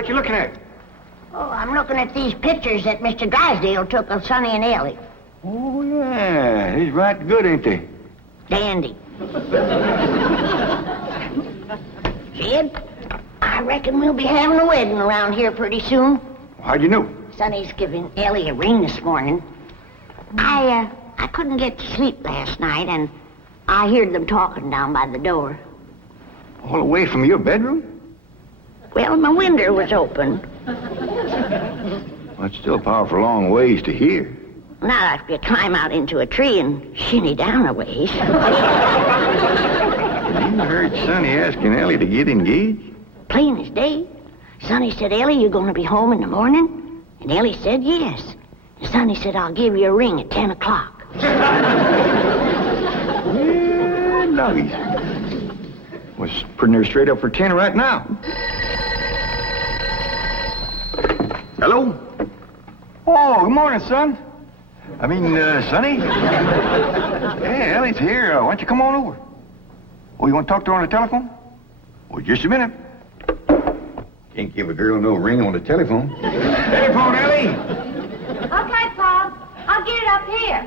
what you looking at? Oh, I'm looking at these pictures that Mr. Drysdale took of Sonny and Elly. Oh, yeah. He's right good, ain't they? Dandy. Sid, I reckon we'll be having a wedding around here pretty soon. How'd you know? Sonny's giving Elly a ring this morning. I couldn't get to sleep last night, and I heard them talking down by the door. All the way from your bedroom? Well, my window was open. Well, it's still a powerful long ways to hear. Now I have to climb out into a tree and shinny down a ways. You heard Sonny asking Elly to get engaged? Plain as day. Sonny said, Elly, you going to be home in the morning? And Elly said, yes. And Sonny said, I'll give you a ring at 10 o'clock. Yeah, nuggies. Was pretty near straight up for 10 right now. Hello? Oh, good morning, son. Sonny? Hey, Elly's here. Why don't you come on over? Oh, you want to talk to her on the telephone? Well, just a minute. Can't give a girl no ring on the telephone. Telephone, Elly! Okay, Pop. I'll get it up here.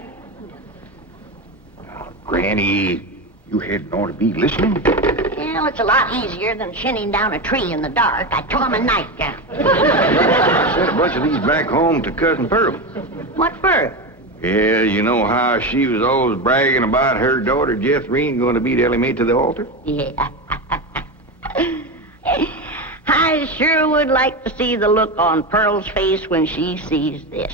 Oh, Granny, you hadn't ought to be listening. Well, it's a lot easier than shinning down a tree in the dark. I told him a nightgown. Sent a bunch of these back home to Cousin Pearl. What for? Yeah, you know how she was always bragging about her daughter, Jethrine, going to beat Elly Mae to the altar? Yeah. I sure would like to see the look on Pearl's face when she sees this.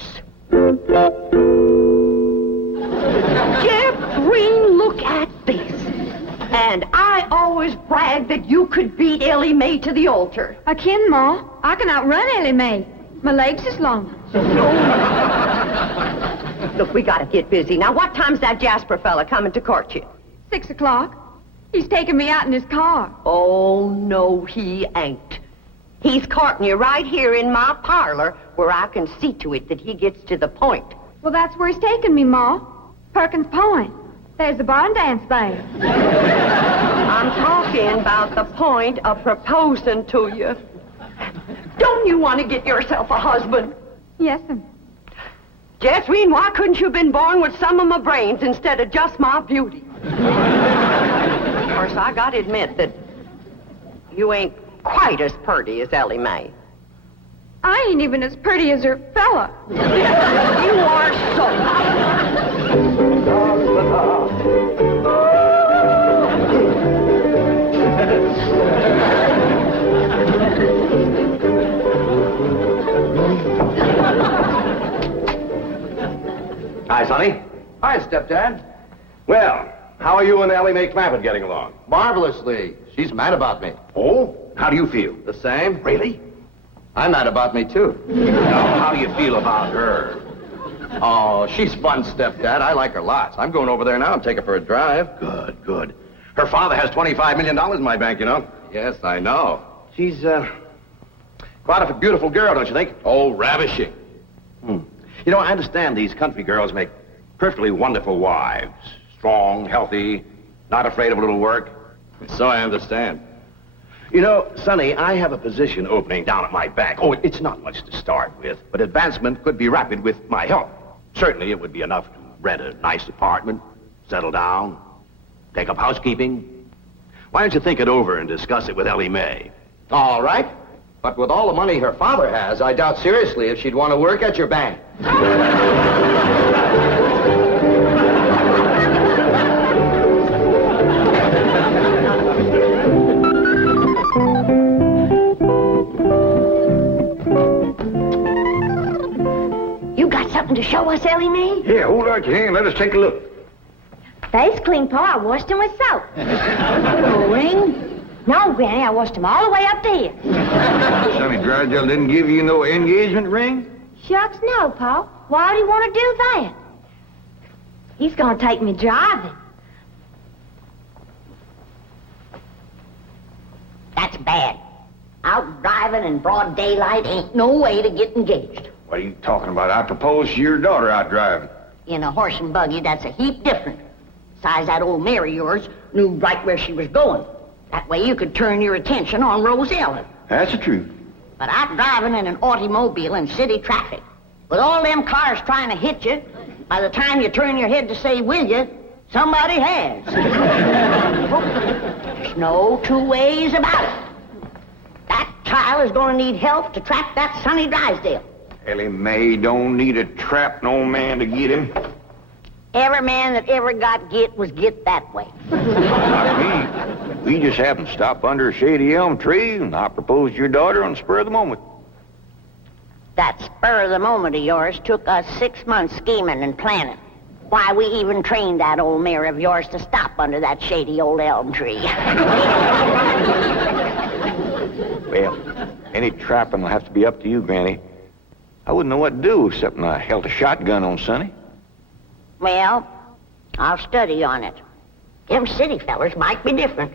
Jethrine, look at this. And I always bragged that you could beat Elly Mae to the altar. I can, Ma. I can outrun Elly Mae. My legs is long. Look, we gotta get busy. Now, what time's that Jasper fella coming to court you? 6 o'clock. He's taking me out in his car. Oh, no, he ain't. He's courting you right here in my parlor where I can see to it that he gets to the point. Well, that's where he's taking me, Ma. Perkins Point. There's the barn dance there. I'm talking about the point of proposing to you. Don't you want to get yourself a husband? Yes, sir. Jethrine, why couldn't you have been born with some of my brains instead of just my beauty? Of course, I gotta admit that you ain't quite as pretty as Elly Mae. I ain't even as pretty as her fella. You are so... Hi, Sonny. Hi, Stepdad. Well, how are you and Elly Mae Clampett getting along? Marvelously. She's mad about me. Oh? How do you feel? The same? Really? I'm mad about me, too. Now, how do you feel about her? Oh, she's fun, Stepdad. I like her lots. I'm going over there now and take her for a drive. Good, good. Her father has $25 million in my bank, you know. Yes, I know. She's, quite a beautiful girl, don't you think? Oh, ravishing. You know, I understand these country girls make perfectly wonderful wives. Strong, healthy, not afraid of a little work. So I understand. You know, Sonny, I have a position opening down at my bank. Oh, it's not much to start with, but advancement could be rapid with my help. Certainly, it would be enough to rent a nice apartment, settle down, take up housekeeping. Why don't you think it over and discuss it with Elly Mae? All right. But with all the money her father has, I doubt seriously if she'd want to work at your bank. You got something to show us, Elly Mae? Yeah, hold out your hand. Let us take a look. Face clean, Pa. I washed them with soap. No ring? No, Granny, I washed them all the way up to here. Sonny Drysdale didn't give you no engagement ring? Shucks, no, Pa. Why do you want to do that? He's going to take me driving. That's bad. Out driving in broad daylight ain't no way to get engaged. What are you talking about? I proposed to your daughter out driving. In a horse and buggy, that's a heap different. Besides, that old mare of yours knew right where she was going. That way you could turn your attention on Rose Ellen. That's the truth. But I'm driving in an automobile in city traffic. With all them cars trying to hit you, by the time you turn your head to say, will you, somebody has. There's no two ways about it. That child is going to need help to track that Sonny Drysdale. Ellie Mae don't need to trap no man to get him. Every man that ever got get was get that way. Not me. We just happened to stop under a shady elm tree, and I proposed to your daughter on the spur of the moment. That spur of the moment of yours took us 6 months scheming and planning. Why, we even trained that old mare of yours to stop under that shady old elm tree. Well, any trapping will have to be up to you, Granny. I wouldn't know what to do except when I held a shotgun on Sonny. Well, I'll study on it. Them city fellers might be different.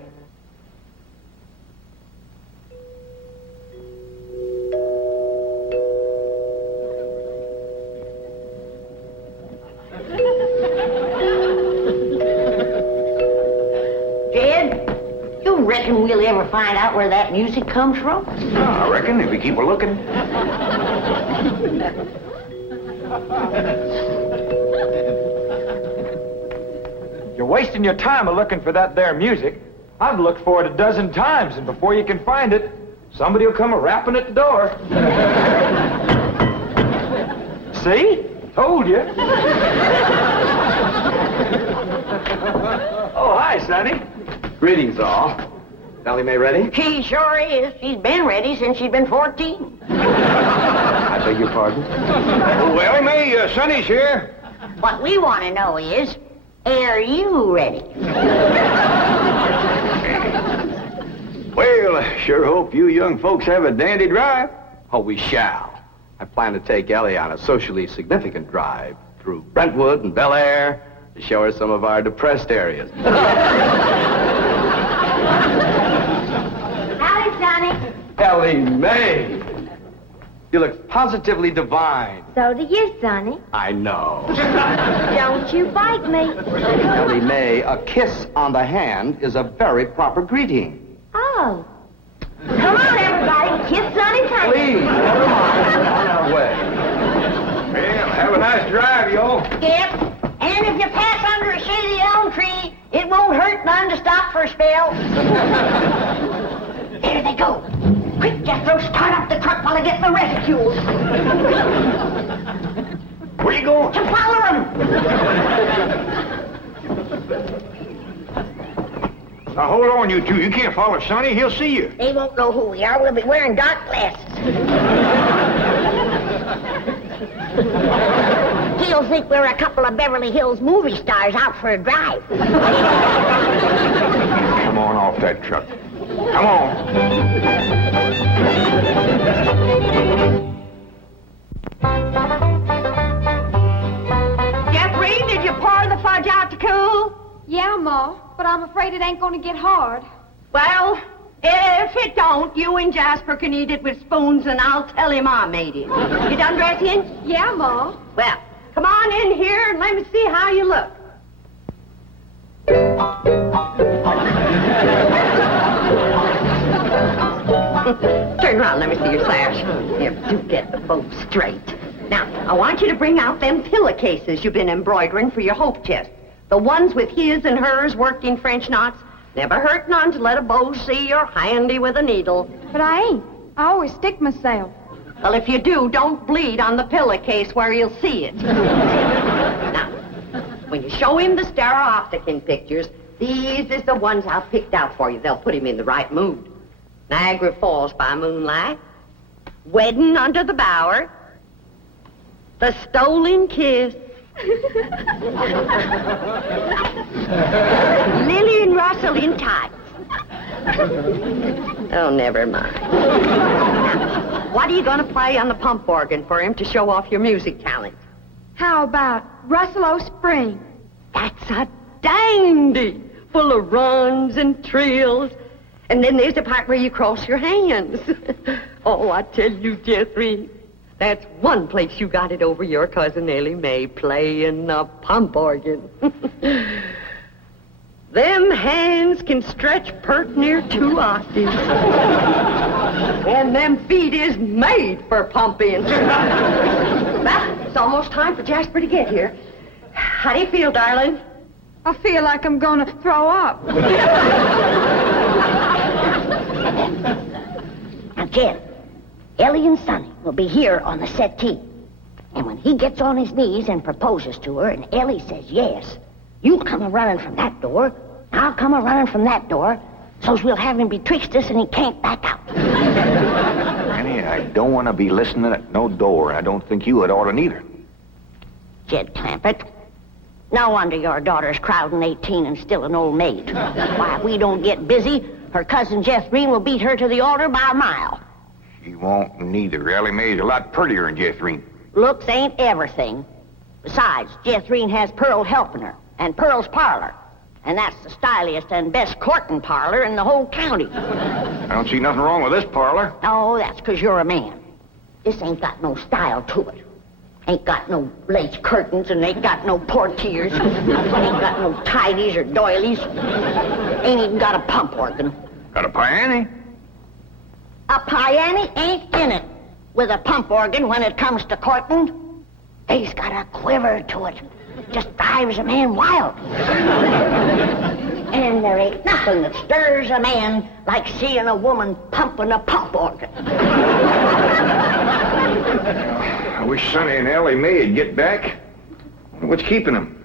Jed, you reckon we'll ever find out where that music comes from? I reckon if we keep a looking. You're wasting your time looking for that there music. I've looked for it a dozen times, and before you can find it, somebody will come a-rapping at the door. See? Told you. Oh, hi, Sonny. Greetings, all. Elly Mae ready? She sure is. She's been ready since she's been 14. I beg your pardon? Oh, Ellie Mae, Sonny's here. What we want to know is, are you ready? Well, I sure hope you young folks have a dandy drive. Oh, we shall. I plan to take Elly on a socially significant drive through Brentwood and Bel Air to show her some of our depressed areas. Howdy, Sonny. Elly Mae. You look positively divine. So do you, Sonny. I know. Don't you bite me. Elly Mae, a kiss on the hand is a very proper greeting. Oh. Come on, everybody. Kiss Sonny's hand. Please, never mind. We're on our way. Well, have a nice drive, y'all. Yep. And if you pass under a shady elm tree, it won't hurt none to stop for a spell. There they go. Quick, Jethro, start up the truck while I get the reticule. Where you going? To follow them. Now, hold on, you two. You can't follow Sonny. He'll see you. They won't know who we are. We'll be wearing dark glasses. He'll think we're a couple of Beverly Hills movie stars out for a drive. Come on off that truck. Come on. Jethrine, did you pour the fudge out to cool? Yeah, Ma, but I'm afraid it ain't gonna get hard. Well, if it don't, you and Jasper can eat it with spoons, and I'll tell him I made it. You done dressing? Yeah, Ma. Well, come on in here and let me see how you look. Turn around, let me see your sash. Here, do get the bow straight. Now, I want you to bring out them pillowcases you've been embroidering for your hope chest. The ones with his and hers worked in French knots. Never hurt none to let a beau see you're handy with a needle. But I ain't. I always stick myself. Well, if you do, don't bleed on the pillowcase where you'll see it. Now, when you show him the stereopticon pictures, these is the ones I've picked out for you. They'll put him in the right mood. Niagara Falls by moonlight, Wedding under the Bower, The Stolen Kiss, Lily and Russell in tights. Oh, never mind. Now, what are you going to play on the pump organ for him to show off your music talent? How about Russell O'Spring? That's a dandy, full of runs and trills. And then there's the part where you cross your hands. Oh, I tell you, Jethrine, that's one place you got it over your cousin Elly Mae, playing a pump organ. Them hands can stretch pert near 2 octaves. And them feet is made for pumping. Well, it's almost time for Jasper to get here. How do you feel, darling? I feel like I'm gonna throw up. Now, Jen, Elly and Sonny will be here on the settee. And when he gets on his knees and proposes to her, and Elly says yes, you come a-running from that door, I'll come a-running from that door, so's we'll have him betwixt us and he can't back out. Annie, I don't want to be listening at no door. I don't think you would ought to neither. Jed Clampett, no wonder your daughter's crowding 18 and still an old maid. Why, if we don't get busy, her cousin Jethrine will beat her to the altar by a mile. She won't neither. Elly Mae's a lot prettier than Jethrine. Looks ain't everything. Besides, Jethrine has Pearl helping her, and Pearl's parlor. And that's the styliest and best courting parlor in the whole county. I don't see nothing wrong with this parlor. Oh, that's 'cause you're a man. This ain't got no style to it. Ain't got no lace curtains and ain't got no portiers. Ain't got no tidies or doilies. Ain't even got a pump organ. Got a piano? A piano ain't in it with a pump organ when it comes to courting. They's got a quiver to it. Just drives a man wild. And there ain't nothing that stirs a man like seeing a woman pumping a pump organ. I wish Sonny and Elly Mae'd get back. Wonder what's keeping them?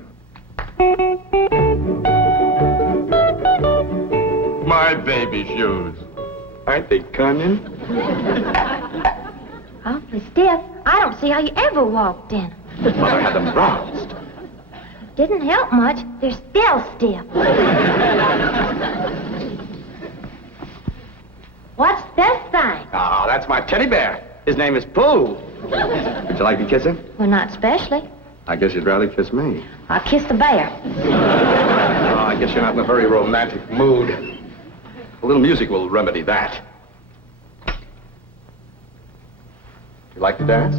My baby shoes. Aren't they cunning? Awfully stiff. I don't see how you ever walked in. Mother had them bronzed. Didn't help much. They're still stiff. What's this thing? Oh, that's my teddy bear. His name is Pooh. Would you like to kiss him? Well, not especially. I guess you'd rather kiss me. I'll kiss the bear. Oh, I guess you're not in a very romantic mood. A little music will remedy that. You like to dance?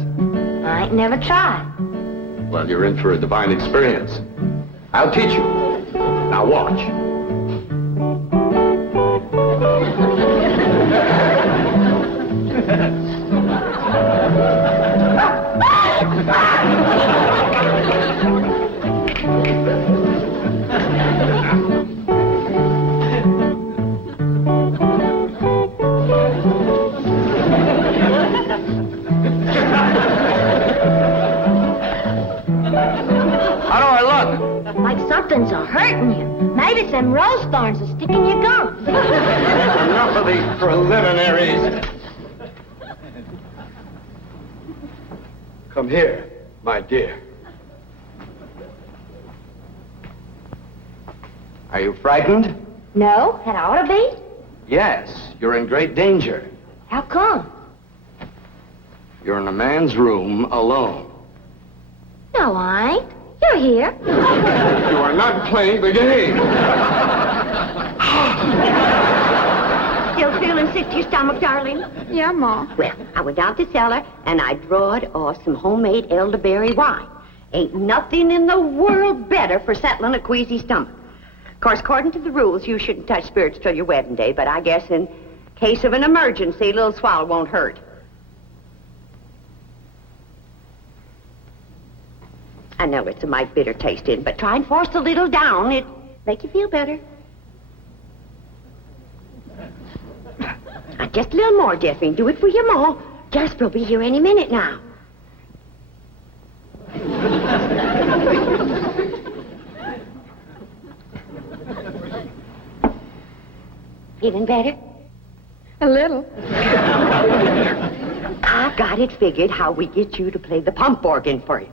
I ain't never tried. Well, you're in for a divine experience. I'll teach you. Now watch. Like something's a-hurting you. Maybe some rose thorns are sticking your gums. Enough of these preliminaries. Come here, my dear. Are you frightened? No, that ought to be. Yes, you're in great danger. How come? You're in a man's room alone. No, I ain't. You're here. You are not playing the game. Still feeling sick to your stomach, darling? Yeah, Ma. Well, I went down to the cellar and I drawed off some homemade elderberry wine. Ain't nothing in the world better for settling a queasy stomach. Of course, according to the rules, you shouldn't touch spirits till your wedding day, but I guess in case of an emergency, a little swallow won't hurt. I know it's a mite bitter tasting, but try and force a little down. It'll make you feel better. Now, just a little more, Jethrine. Do it for your ma. Jasper will be here any minute now. Feeling better? A little. I've got it figured how we get you to play the pump organ for him.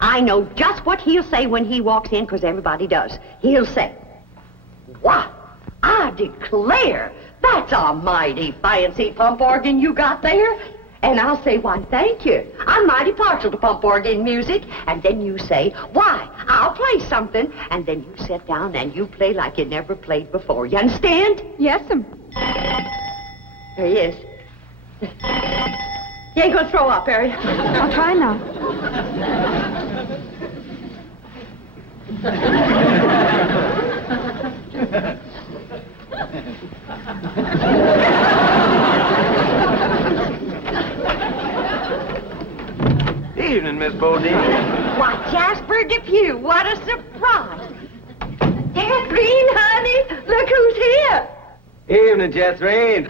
I know just what he'll say when he walks in, because everybody does. He'll say, "Wow, I declare, that's a mighty fancy pump organ you got there." And I'll say, "Why, thank you. I'm mighty partial to pump organ music." And then you say, "Why, I'll play something." And then you sit down and you play like you never played before. You understand? Yes'm. There he is. You ain't gonna throw up, are you? I'll try now. Bodine. Why, Jasper Depew, what a surprise. Jethrine, honey, look who's here. Evening, Jethrine.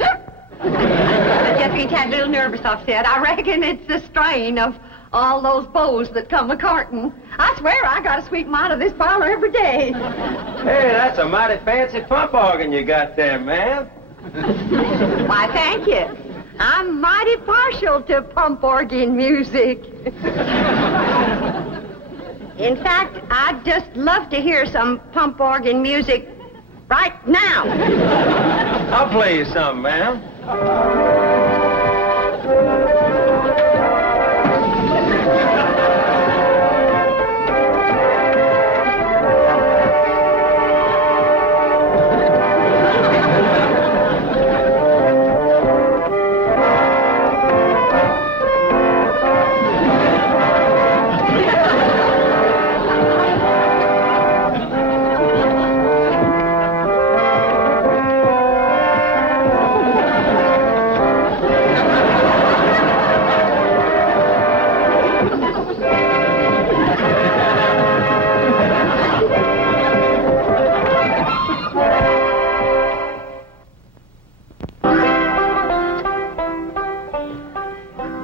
Jethrine's had a little nervous upset. I reckon it's the strain of all those beaux that come a-courting. I swear I gotta sweep them out of this parlor every day. Hey, that's a mighty fancy pump organ you got there, ma'am. Why, thank you. I'm mighty partial to pump organ music. In fact, I'd just love to hear some pump organ music right now. I'll play you some, ma'am.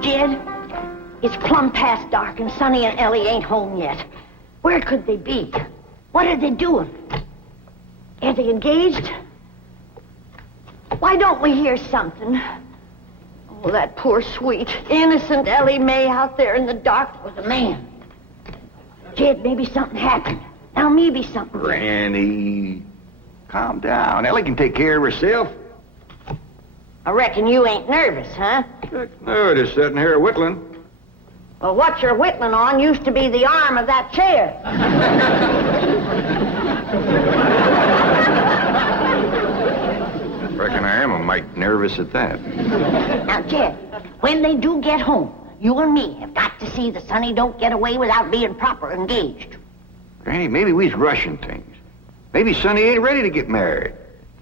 Jed, it's plumb past dark and Sonny and Elly ain't home yet. Where could they be? What are they doing? Are they engaged? Why don't we hear something? Oh, that poor, sweet, innocent Elly May out there in the dark with a man. Jed, maybe something happened. Now maybe something. Granny, calm down. Elly can take care of herself. I reckon you ain't nervous, huh? No, just sitting here whittling. Well, what you're whittling on used to be the arm of that chair. Reckon I am a mite nervous at that. Now, Jed, when they do get home, you and me have got to see that Sonny don't get away without being proper engaged. Granny, maybe we's rushing things. Maybe Sonny ain't ready to get married.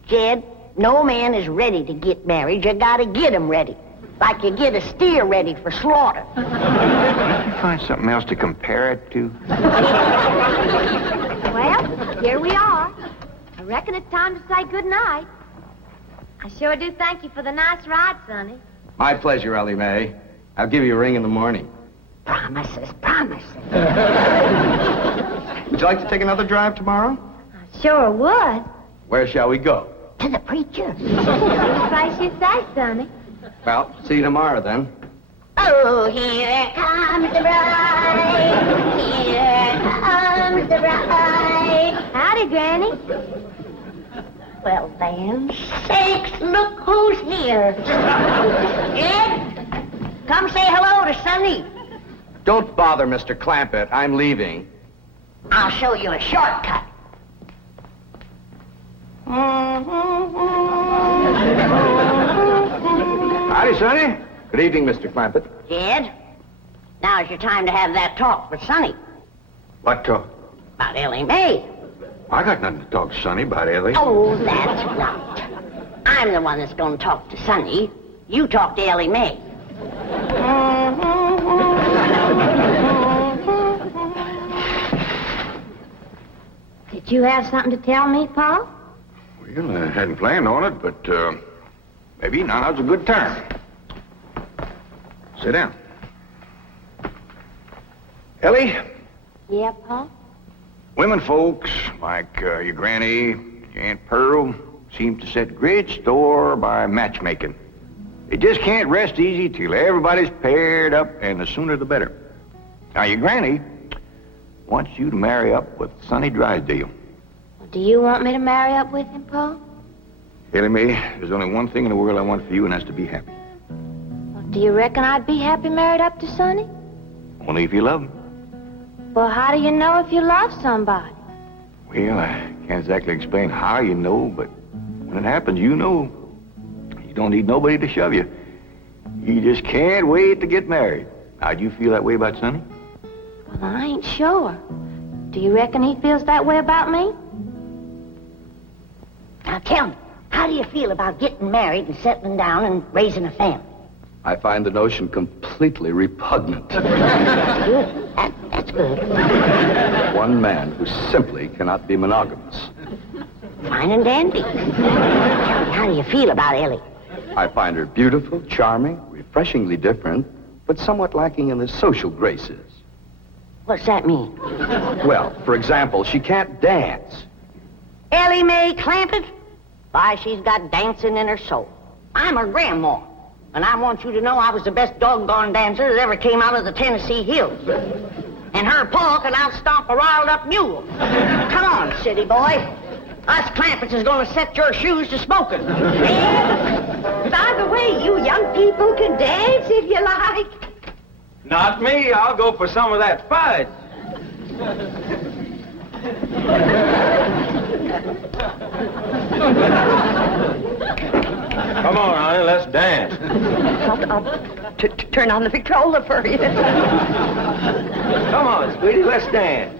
Jed, no man is ready to get married. You gotta get him ready. Like you get a steer ready for slaughter. Can't you find something else to compare it to? Well, here we are. I reckon it's time to say good night. I sure do thank you for the nice ride, Sonny. My pleasure, Elly May. I'll give you a ring in the morning. Promises, promises. Would you like to take another drive tomorrow? I sure would. Where shall we go? To the preacher. Any place you say, Sonny. Well, see you tomorrow, then. Oh, here comes the bride. Here comes the bride. Howdy, Granny. Well, then, sakes, look who's here. Ed, come say hello to Sonny. Don't bother, Mr. Clampett. I'm leaving. I'll show you a shortcut. Howdy, Sonny. Good evening, Mr. Clampett. Jed, now's your time to have that talk with Sonny What talk? about Elly May. I got nothing to talk to Sonny about, Elly. Oh, that's right. I'm the one that's going to talk to Sonny. You talk to Elly May. Did you have something to tell me, Paul? Well, I hadn't planned on it, but maybe now's a good time. Sit down. Elly, Yeah, Paul? women folks like your granny, your Aunt Pearl, seem to set great store by matchmaking. They just can't rest easy till everybody's paired up, and the sooner the better. Now, your granny wants you to marry up with Sonny Drysdale. Well, do you want me to marry up with him, Paul? Elly May, there's only one thing in the world I want for you, and that's to be happy. Well, do you reckon I'd be happy married up to Sonny? Only if you love him. Well, how do you know if you love somebody? Well, I can't exactly explain how you know, but when it happens, you know. You don't need nobody to shove you. You just can't wait to get married. Now, do you feel that way about Sonny? Well, I ain't sure. Do you reckon he feels that way about me? Now, tell me, how do you feel about getting married and settling down and raising a family? I find the notion completely repugnant. Good. That's good. One man who simply cannot be monogamous. Fine and dandy. Tell me, how do you feel about Elly? I find her beautiful, charming, refreshingly different, but somewhat lacking in the social graces. What's that mean? Well, for example, she can't dance. Elly Mae Clampett? Why, she's got dancing in her soul. I'm her grandma, and I want you to know I was the best doggone dancer that ever came out of the Tennessee hills. And her paw can outstomp a riled-up mule. Come on, city boy. Us Clampetts is gonna set your shoes to smoking. And, by the way, you young people can dance if you like. Not me. I'll go for some of that fudge. Come on, honey, let's dance. I'll turn on the Victrola for you. Come on, sweetie, let's dance.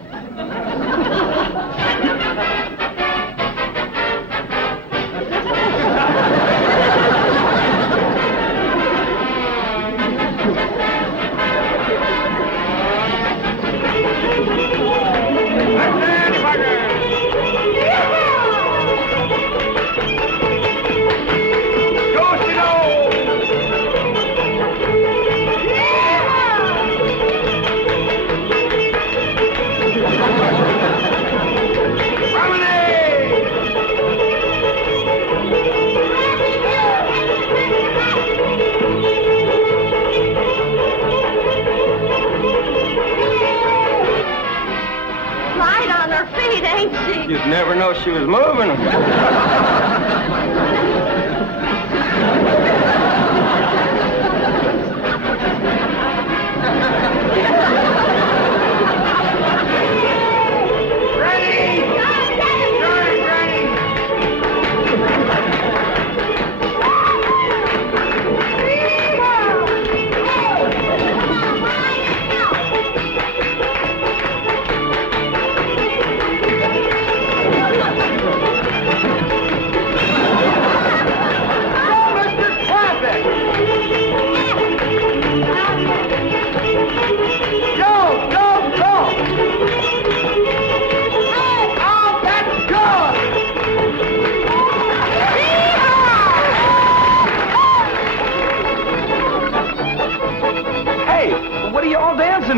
Light on her feet, ain't she? You'd never know she was moving.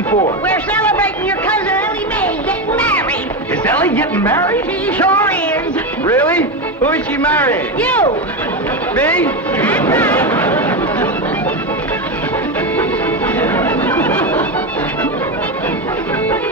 For? We're celebrating your cousin Elly Mae getting married. Is Elly getting married? She sure is. Really? Who is she marrying? You. Me? That's right.